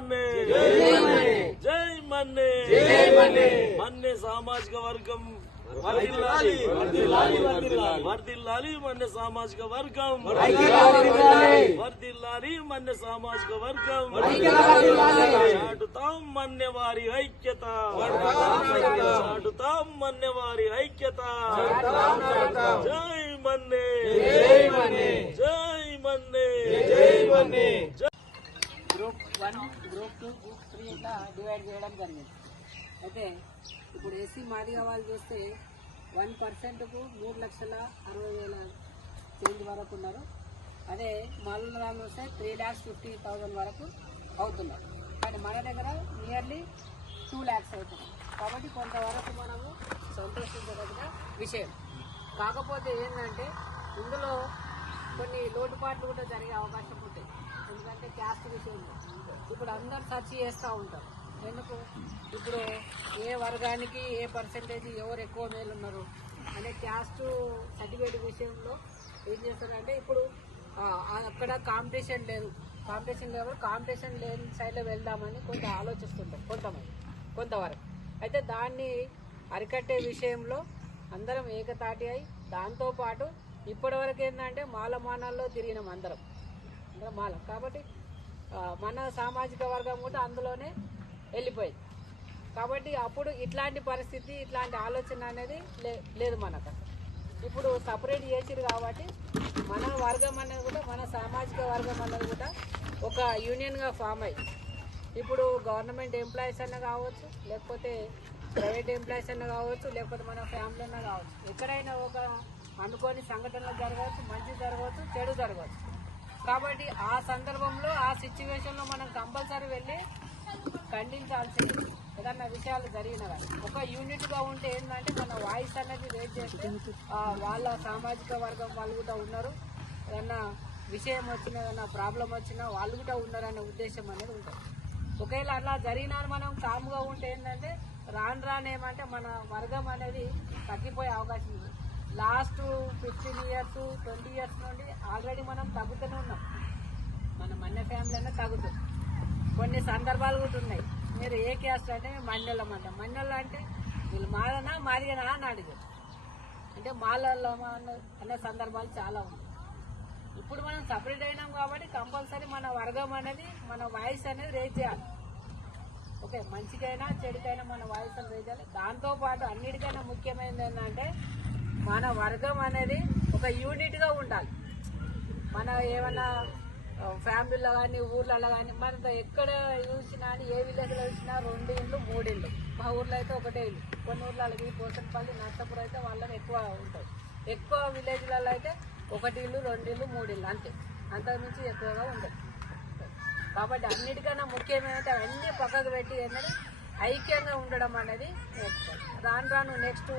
మన్నే జై మన్నే మన్నే సామాజిక వర్గం వర్ధిల్లాలి మన్నే సామాజిక వర్గం వర్ధిల్లాలి మన్నే సామాజిక వర్గం చాటుతాం మన్నే వారి ఐక్యత చాటుతాం మన్నే వారి ఐక్యత జై మన్నే జై మన్నే గ్రూప్ 1 గ్రూప్ 2 గ్రూప్ 3 ఇట్లా డివైడ్ చేయడం జరిగింది. అయితే ఇప్పుడు ఎస్సీ మాదిగా వాళ్ళు చూస్తే 1%కు 3,60,000 చేంజ్ వరకు ఉన్నారు. అదే మామూలు వాళ్ళు వస్తే 3,50,000 వరకు అవుతున్నారు. కానీ మన దగ్గర నియర్లీ 2 lakhs అవుతున్నారు. కాబట్టి కొంతవరకు మనము సంతోషించదగిన విషయం. కాకపోతే ఏంటంటే ఇందులో కొన్ని లోటుపాట్లు కూడా జరిగే అవకాశం ఉంటాయి. ఎందుకంటే క్యాస్ట్ విషయంలో ఇప్పుడు అందరు సెర్చ్ చేస్తూ ఉంటారు. ఎందుకు ఇప్పుడు ఏ వర్గానికి ఏ పర్సెంటేజ్ ఎవరు ఎక్కువ మేలు ఉన్నారు అనే క్యాస్ట్ సర్టిఫికేట్ విషయంలో ఏం చేస్తారంటే ఇప్పుడు అక్కడ కాంపిటీషన్ లేదు, కాంపిటీషన్ లేని సైడ్లో వెళ్దామని కొంత ఆలోచిస్తుంటారు కొంతవరకు. అయితే దాన్ని అరికట్టే విషయంలో అందరం ఏకతాటి అయి దాంతోపాటు ఇప్పటివరకు ఏంటంటే మాలమానాల్లో తిరిగినాం అందరం మాల. కాబట్టి మన సామాజిక వర్గం కూడా అందులోనే వెళ్ళిపోయింది. కాబట్టి అప్పుడు ఇట్లాంటి పరిస్థితి ఇట్లాంటి ఆలోచన అనేది లేదు మనకు. ఇప్పుడు సపరేట్ చేసిరు కాబట్టి మన వర్గం అనేది కూడా మన సామాజిక వర్గం అనేది కూడా ఒక యూనియన్గా ఫామ్ అయ్యి ఇప్పుడు గవర్నమెంట్ ఎంప్లాయీస్ అన్న కావచ్చు, లేకపోతే ప్రైవేట్ ఎంప్లాయీస్ అన్న కావచ్చు, లేకపోతే మన ఫ్యామిలీ అన్న కావచ్చు, ఎక్కడైనా ఒక అనుకోని సంఘటనలు జరగవచ్చు, మంచి జరగవచ్చు, చెడు జరగవచ్చు. కాబట్టి ఆ సందర్భంలో ఆ సిచ్యువేషన్లో మనం కంపల్సరీ వెళ్ళి ఖండించాల్సింది ఏదన్నా విషయాలు జరిగినవి. ఒక యూనిట్గా ఉంటే ఏంటంటే మన వాయిస్ అనేది రేజ్ చేస్తే వాళ్ళ సామాజిక వర్గం వాళ్ళు కూడా ఉన్నారు, ఏదన్నా విషయం వచ్చినా ఏదన్నా ప్రాబ్లం వచ్చినా వాళ్ళు కూడా ఉన్నారనే ఉద్దేశం అనేది ఉంటుంది. ఒకవేళ అలా జరిగినా మనం కామ్గా ఉంటే ఏంటంటే రాను ఏమంటే మన వర్గం అనేది తగ్గిపోయే అవకాశం ఉంది. లాస్ట్ 15 years 20 years నుండి ఆల్రెడీ మనం తగ్గుతూనే ఉన్నాం. మన మన్య ఫ్యామిలీ అనేది తగ్గుతుంది. కొన్ని సందర్భాలు కూడా ఉన్నాయి. మీరు ఏ క్యాస్ట్ అంటే మేము మన్నెళ్ళం అంటాం. మన్నెళ్ళ అంటే వీళ్ళు మాదనా మాదిగనా అని అడిగారు. అంటే మాలల్లో అనే సందర్భాలు చాలా ఉన్నాయి. ఇప్పుడు మనం సపరేట్ అయినాం కాబట్టి కంపల్సరీ మన వర్గం అనేది మన వాయిస్ అనేది రేజ్ చేయాలి. ఓకే, మంచికైనా చెడుకైనా మన వాయిస్ అనేది రేజ్ చేయాలి. దాంతోపాటు అన్నిటికైనా ముఖ్యమైనది ఏంటంటే మన వర్గం అనేది ఒక యూనిట్గా ఉండాలి. మన ఏమన్నా ఫ్యామిలీలో కానీ ఊర్లలో కానీ మన ఎక్కడ చూసినా ఏ విలేజ్లో చూసినా 2 ఇళ్ళు 3 ఇళ్ళు. మా ఊర్లో అయితే ఒకటే ఇల్లు. కొన్ని ఊర్లకి పోసనపల్లి నర్సాపూర్ అయితే వాళ్ళని ఎక్కువ ఉంటాయి. ఎక్కువ విలేజ్లలో అయితే 1 ఇల్లు 2 ఇళ్ళు 3 ఇళ్ళు అంతే, అంతకుమించి ఎక్కువగా ఉండదు. కాబట్టి అన్నిటికన్నా ముఖ్యమైనది అవన్నీ పక్కకు పెట్టి ఏంటంటే ఐక్యంగా ఉండడం అనేది నేర్చుకోవాలి. రాను నెక్స్ట్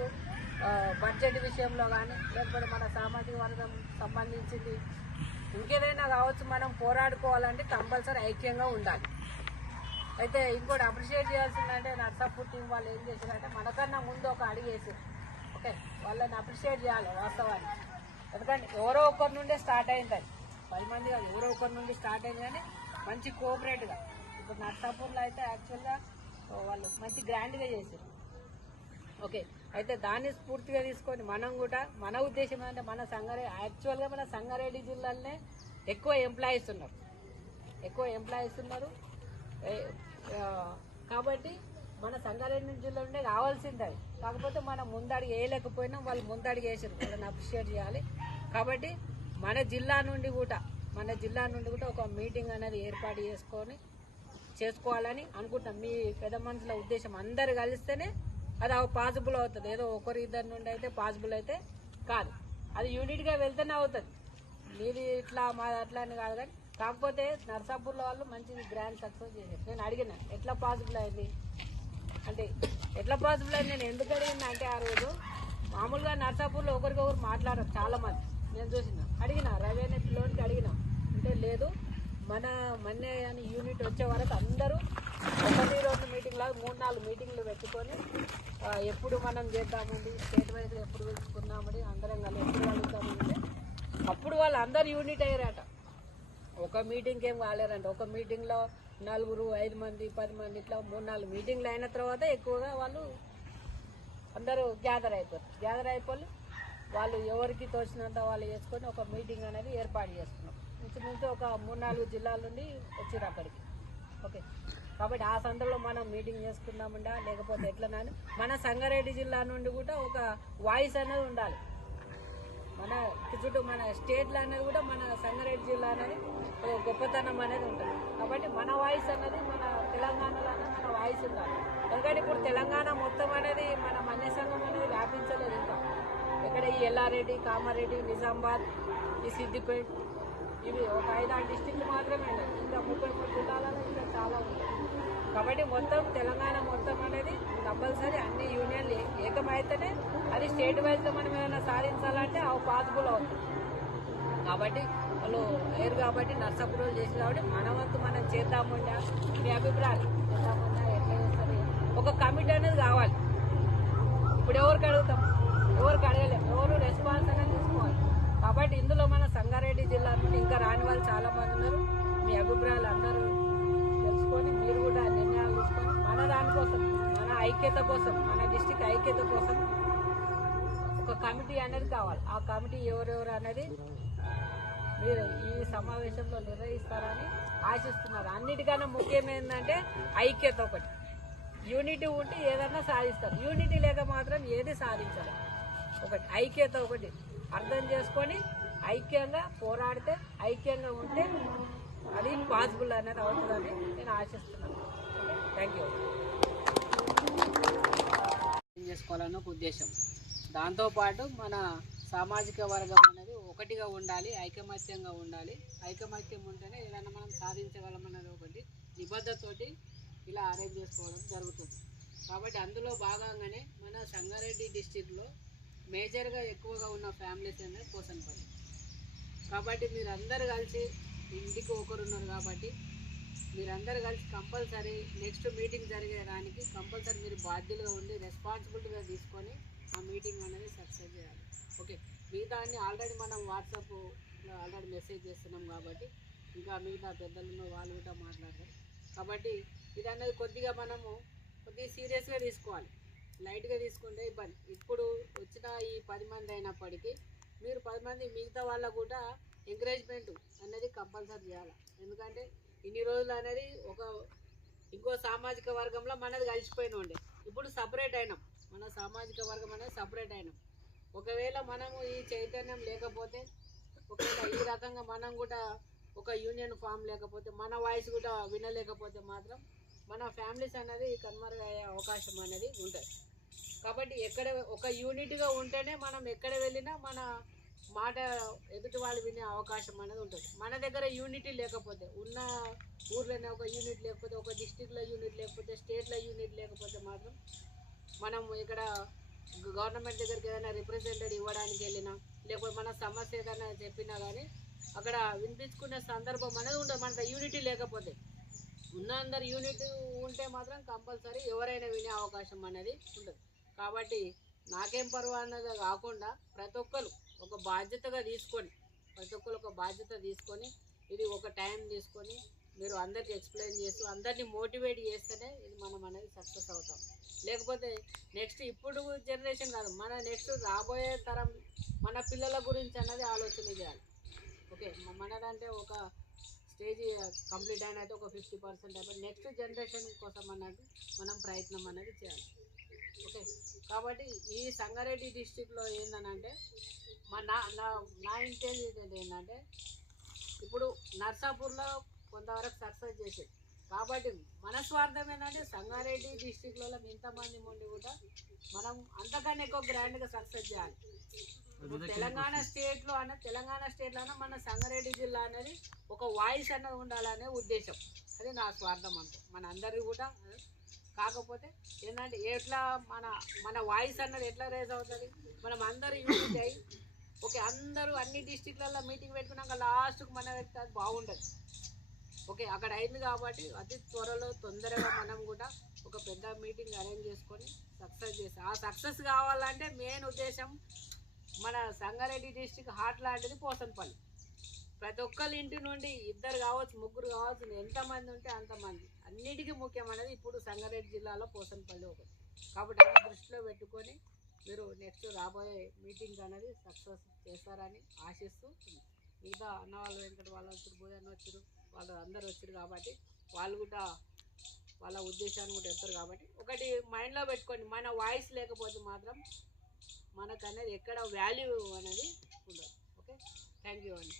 బడ్జెట్ విషయంలో కానీ లేకపోతే మన సామాజిక వర్గం సంబంధించింది ఇంకేదైనా కావచ్చు, మనం పోరాడుకోవాలంటే కంపల్సరీ ఐక్యంగా ఉండాలి. అయితే ఇంకోటి అప్రిషియేట్ చేయాల్సిందంటే నర్సాపూర్ టీం వాళ్ళు ఏం చేశారంటే మనకన్నా ముందు ఒక అడుగు వేసారు. ఓకే, వాళ్ళని అప్రిషియేట్ చేయాలి వాస్తవాన్ని. ఎందుకంటే ఎవరో ఒకరి నుండే స్టార్ట్ అయింది, అది 10 మంది కాదు, ఎవరో ఒకరి నుండి స్టార్ట్ అయింది. కానీ మంచి కోఆపరేట్గా ఇప్పుడు నర్సాపూర్లో అయితే యాక్చువల్గా వాళ్ళు మంచి గ్రాండ్గా చేశారు. ఓకే, అయితే దాన్ని స్ఫూర్తిగా తీసుకొని మనం కూడా మన ఉద్దేశం ఏంటంటే మన యాక్చువల్గా మన సంగారెడ్డి జిల్లాలోనే ఎక్కువ ఎంప్లాయీస్ ఉన్నారు. కాబట్టి మన సంగారెడ్డి జిల్లాలోనే కావాల్సింది అది. కాకపోతే మనం ముందడుగు వేయలేకపోయినా వాళ్ళు ముందడుగు వేసారు, వాళ్ళని అప్రిషియేట్ చేయాలి. కాబట్టి మన జిల్లా నుండి కూడా ఒక మీటింగ్ అనేది ఏర్పాటు చేసుకోవాలని అనుకుంటాం. మీ పెద్ద మనుషుల ఉద్దేశం అందరు కలిస్తేనే అది పాసిబుల్ అవుతుంది. ఏదో 1-2 నుండి అయితే పాసిబుల్ అయితే కాదు, అది యూనిట్గా వెళ్తేనే అవుతుంది. మీది ఇట్లా మాది అట్లా అని కాదు. కానీ కాకపోతే నర్సాపూర్లో వాళ్ళు మంచి గ్రాండ్ సక్సెస్ చేశారు. నేను అడిగిన ఎట్లా పాసిబుల్ అయింది నేను ఎందుకు అడిగిన అంటే ఆ రోజు మామూలుగా నర్సాపూర్లో ఒకరికొకరు మాట్లాడరు చాలామంది. నేను అడిగిన రవేనే పిల్లోనికి అడిగినా అంటే లేదు, మన మన్య అని యూనిట్ వచ్చే వరకు అందరూ 1-2 మీటింగ్లు 3-4 మీటింగ్లు పెట్టుకొని ఎప్పుడు మనం చేద్దామండి, స్టేట్ వైజ్గా ఎప్పుడు పిలుచుకుందామని అందరం కలిసి ఎప్పుడు కలుగుతామంటే అప్పుడు వాళ్ళు అందరు యూనిట్ అయ్యారట. ఒక మీటింగ్కి ఏం కాలేరంట. ఒక మీటింగ్లో నలుగురు 5 మంది 10 మంది ఇట్లా 3-4 మీటింగ్లు అయిన తర్వాత ఎక్కువగా వాళ్ళు అందరూ గ్యాదర్ అయిపోయి వాళ్ళు ఎవరికి తోచినంత వాళ్ళు చేసుకొని ఒక మీటింగ్ అనేది ఏర్పాటు చేసుకున్నాం. ఇంచుమించు ఒక 3-4 జిల్లాల నుండి వచ్చారు అక్కడికి. ఓకే, కాబట్టి ఆ సందర్భంలో మనం మీటింగ్ చేసుకుందామండా లేకపోతే ఎట్లనని మన సంగారెడ్డి జిల్లా నుండి కూడా ఒక వాయిస్ అనేది ఉండాలి. మన చుట్టూ మన స్టేట్లో అనేది కూడా మన సంగారెడ్డి జిల్లా అనేది ఒక గొప్పతనం అనేది ఉంటుంది. కాబట్టి మన వాయిస్ అనేది మన తెలంగాణలో అనేది మన వాయిస్ ఉండాలి. ఎందుకంటే ఇప్పుడు తెలంగాణ మొత్తం అనేది మన మన్య సంఘం అనేది వ్యాపించలేదు. ఇంకా ఇక్కడ ఈ ఎల్లారెడ్డి, కామారెడ్డి, నిజామాబాద్, ఈ సిద్దిపేట ఇవి ఒక 5-6 డిస్టిక్లు మాత్రమే ఉన్నాయి. ఇంకా 33 జిల్లాలలో ఇంకా చాలా ఉన్నాయి. కాబట్టి మొత్తం తెలంగాణ మొత్తం అనేది కంపల్సరీ అన్ని యూనియన్లు ఏకమైతేనే అది స్టేట్ వైజ్గా మనం ఏమైనా సాధించాలంటే అవి పాసిబుల్ అవుతుంది. కాబట్టి వాళ్ళు లేరు కాబట్టి నర్సాపురం చేసి కాబట్టి మన వంతు మనం చేద్దాముండా మీ అభిప్రాయాలు చేద్దాముండా ఎట్లా చేస్తుంది ఒక కమిటీ అనేది కావాలి. ఇప్పుడు ఎవరికి అడుగుతాం, ఎవరికి అడగలేము, ఎవరు రెస్పాన్స్ అనేది తీసుకోవాలి. కాబట్టి ఇందులో మన సంగారెడ్డి జిల్లా నుండి ఇంకా రాని వాళ్ళు చాలా మంది ఉన్నారు. మీ అభిప్రాయాలు అందరూ తెలుసుకొని మీరు కూడా నిర్ణయాలు తీసుకొని మన దానికోసం మన ఐక్యత కోసం మన డిస్టిక్ ఐక్యత కోసం ఒక కమిటీ అనేది కావాలి. ఆ కమిటీ ఎవరెవరు అనేది మీరు ఈ సమావేశంలో నిర్వహిస్తారని ఆశిస్తున్నారు. అన్నిటికన్నా ముఖ్యమైనదంటే ఐక్యత ఒకటి. యూనిటీ ఉంటే ఏదన్నా సాధిస్తారు. యూనిటీ లేక మాత్రం ఏది సాధించాలి. ఒకటి ఐక్యత ఒకటి అర్థం చేసుకొని ఐక్యంగా పోరాడితే ఐక్యంగా ఉంటే అది పాసిబుల్ అనేది అవుతుందని నేను ఆశిస్తున్నాను. Thank you. చేసుకోవాలని ఒక ఉద్దేశం. దాంతోపాటు మన సామాజిక వర్గం అనేది ఒకటిగా ఉండాలి, ఐకమత్యంగా ఉండాలి. ఐకమత్యం ఉంటేనే ఏదైనా మనం సాధించగలం అనేది ఒకటి నిబద్ధతతోటి ఇలా అరేంజ్ చేసుకోవడం జరుగుతుంది. కాబట్టి అందులో భాగంగానే మన సంగారెడ్డి డిస్టిక్లో మేజర్గా ఎక్కువగా ఉన్న ఫ్యామిలీస్ అనేది పోసనపల్లి. కాబట్టి మీరందరూ కలిసి ఇంటికి ఒకరు ఉన్నారు కాబట్టి మీరందరూ కలిసి కంపల్సరీ నెక్స్ట్ మీటింగ్ జరిగేదానికి కంపల్సరీ మీరు బాధ్యులుగా ఉండి రెస్పాన్సిబిలిటీగా తీసుకొని ఆ మీటింగ్ అనేది సక్సెస్ చేయాలి. ఓకే, మిగతాన్ని ఆల్రెడీ మనం వాట్సాప్లో ఆల్రెడీ మెసేజ్ చేస్తున్నాం కాబట్టి ఇంకా మిగతా పెద్దలు వాళ్ళు కూడా మాట్లాడతారు. కాబట్టి ఇది అనేది కొద్దిగా మనము కొద్దిగా సీరియస్గా తీసుకోవాలి. లైట్గా తీసుకుంటే ఇబ్బంది. ఇప్పుడు వచ్చిన ఈ 10 మంది అయినప్పటికీ మీరు 10 మంది మిగతా వాళ్ళకు కూడా ఎంకరేజ్మెంట్ అనేది కంపల్సరీ చేయాలి. ఎందుకంటే ఇన్ని రోజులు అనేది ఇంకో సామాజిక వర్గంలో మనది కలిసిపోయిన ఉండే, ఇప్పుడు సపరేట్ అయినాం. మన సామాజిక వర్గం అనేది సపరేట్ అయినాం. ఒకవేళ మనము ఈ చైతన్యం లేకపోతే, ఒకవేళ ఈ రకంగా మనం కూడా ఒక యూనియన్ ఫామ్ లేకపోతే, మన వాయిస్ కూడా వినలేకపోతే మాత్రం మన ఫ్యామిలీస్ అనేది కనుమరుగయ్యే అవకాశం అనేది ఉంటుంది. కాబట్టి ఎక్కడ ఒక యూనిట్గా ఉంటేనే మనం ఎక్కడ వెళ్ళినా మన మాట ఎదుటి వాళ్ళు వినే అవకాశం అనేది ఉంటుంది. మన దగ్గర యూనిటీ లేకపోతే, ఉన్న ఊర్లోనే ఒక యూనిట్ లేకపోతే, ఒక డిస్టిక్లో యూనిట్ లేకపోతే, స్టేట్లో యూనిట్ లేకపోతే మాత్రం మనం ఇక్కడ గవర్నమెంట్ దగ్గరికి ఏదైనా రిప్రజెంటేటివ్ ఇవ్వడానికి వెళ్ళినా లేకపోతే మన సమస్య ఏదైనా చెప్పినా కానీ అక్కడ వినిపించుకునే సందర్భం అనేది ఉండదు. మన యూనిటీ లేకపోతే, ఉన్న అందరు యూనిట్ ఉంటే మాత్రం కంపల్సరీ ఎవరైనా వినే అవకాశం అనేది ఉంటుంది. కాబట్టి నాకేం పర్వ అన్నది కాకుండా ప్రతి ఒక్కరు ఒక బాధ్యతగా తీసుకొని ఇది ఒక టైం తీసుకొని మీరు అందరికీ ఎక్స్ప్లెయిన్ చేస్తూ అందరినీ మోటివేట్ చేస్తేనే ఇది మనం అనేది సక్సెస్ అవుతాం. లేకపోతే నెక్స్ట్ ఇప్పుడు జనరేషన్ కాదు, మన నెక్స్ట్ రాబోయే తరం మన పిల్లల గురించి అన్నది ఆలోచన చేయాలి. ఓకే, మనదంటే ఒక స్టేజ్ కంప్లీట్ అయిన అయితే ఒక 50% అయిపోయి నెక్స్ట్ జనరేషన్ కోసం అన్నట్టు మనం ప్రయత్నం అనేది చేయాలి. ఓకే, కాబట్టి ఈ సంగారెడ్డి డిస్టిక్లో ఏంటంటే నా ఇంటెలిజెంట్ ఏంటంటే ఇప్పుడు నర్సాపూర్లో కొంతవరకు సక్సెస్ చేసేది. కాబట్టి మన స్వార్థం ఏంటంటే సంగారెడ్డి డిస్టిక్లలో ఇంతమంది ఉండి కూడా మనం అంతకన్నా ఎక్కువ గ్రాండ్గా సక్సెస్ చేయాలి. తెలంగాణ స్టేట్లోనే మన సంగారెడ్డి జిల్లా అనేది ఒక వాయిస్ అనేది ఉండాలనే ఉద్దేశం. అది నా స్వార్థం అంతే. మన అందరికీ కూడా కాకపోతే ఏంటంటే ఎట్లా మన వాయిస్ అన్నది ఎట్లా రేజ్ అవుతుంది, మనం అందరూ యూనిట్ అయ్యి ఓకే అందరూ అన్ని డిస్టిక్లలో మీటింగ్ పెట్టుకున్నాక లాస్ట్కు మన వ్యక్తి అది బాగుంటుంది. ఓకే, అక్కడ అయింది కాబట్టి అతి తొందరగా మనం కూడా ఒక పెద్ద మీటింగ్ అరేంజ్ చేసుకొని సక్సెస్ చేస్తాం. ఆ సక్సెస్ కావాలంటే మెయిన్ ఉద్దేశం మన సంగారెడ్డి డిస్టిక్ హార్ట్ లాంటిది పోసనపల్లి. ప్రతి ఒక్కరి ఇంటి నుండి ఇద్దరు కావచ్చు, ముగ్గురు కావచ్చు, ఎంతమంది ఉంటే అంతమంది. అన్నిటికీ ముఖ్యమైనది ఇప్పుడు సంగారెడ్డి జిల్లాలో పోసనపల్లి ఒకటి. కాబట్టి అది దృష్టిలో పెట్టుకొని మీరు నెక్స్ట్ రాబోయే మీటింగ్ అనేది సక్సెస్ చేస్తారని ఆశిస్తూ, మిగతా అన్న వాళ్ళు వెంకట వాళ్ళు వచ్చారు, భోజనం వచ్చారు, వాళ్ళు అందరు వచ్చారు కాబట్టి వాళ్ళు కూడా వాళ్ళ ఉద్దేశాన్ని కూడా చెప్తారు. కాబట్టి ఒకటి మైండ్లో పెట్టుకోండి, మన వాయిస్ లేకపోతే మాత్రం మనకు అనేది ఎక్కడ వాల్యూ అనేది ఉండదు. ఓకే, థ్యాంక్ యూ అండి.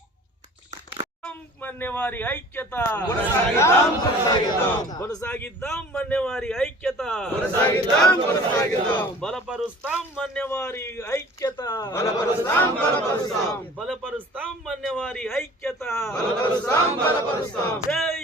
మన్యవారి ఐక్యత కొనసాగిద్దాం, మన్యవారి ఐక్యత బలపరుస్తాం, మన్యవారి ఐక్యత బలపరుస్తాం, మన్యవారి ఐక్యత. జై